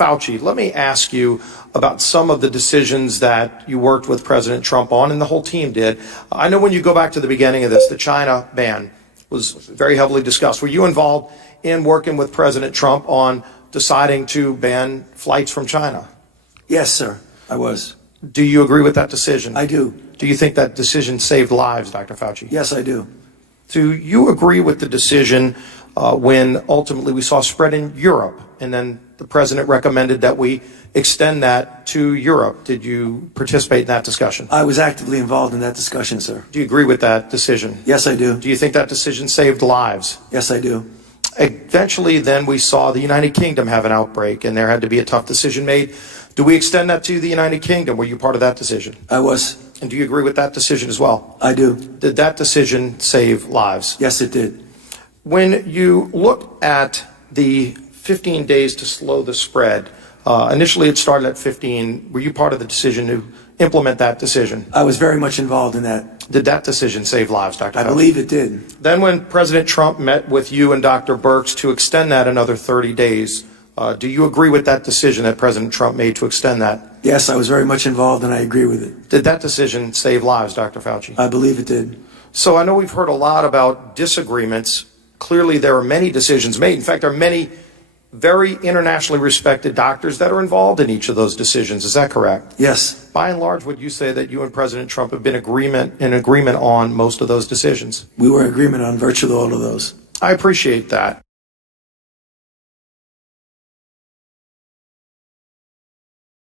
Fauci, let me ask you about some of the decisions that you worked with President Trump on, and the whole team did. I know when you go back to the beginning of this, the China ban was very heavily discussed. Were you involved in working with President Trump on deciding to ban flights from China? Yes, sir, I was. Do you agree with that decision? I do. Do you think that decision saved lives, Dr. Fauci? Yes, I do. Do you agree with the decision when ultimately we saw spread in Europe, and then the president recommended that we extend that to Europe? Did you participate in that discussion? I was actively involved in that discussion, sir. Do you agree with that decision? Yes, I do. Do you think that decision saved lives? Yes, I do. Eventually, then, we saw the United Kingdom have an outbreak, and there had to be a tough decision made. Do we extend that to the United Kingdom? Were you part of that decision? I was. And do you agree with that decision as well? I do. Did that decision save lives? Yes, it did. When you look at the 15 days to slow the spread, initially it started at 15. Were you part of the decision to implement that decision? I was very much involved in that. Did that decision save lives, Dr. Fauci? I believe it did. Then when President Trump met with you and Dr. Birx to extend that another 30 days, do you agree with that decision that President Trump made to extend that? Yes, I was very much involved, and I agree with it. Did that decision save lives, Dr. Fauci? I believe it did. So I know we've heard a lot about disagreements. Clearly, there are many decisions made. In fact, there are many very internationally respected doctors that are involved in each of those decisions. Is that correct? Yes. By and large, would you say that you and President Trump have been in agreement on most of those decisions? We were in agreement on virtually all of those. I appreciate that.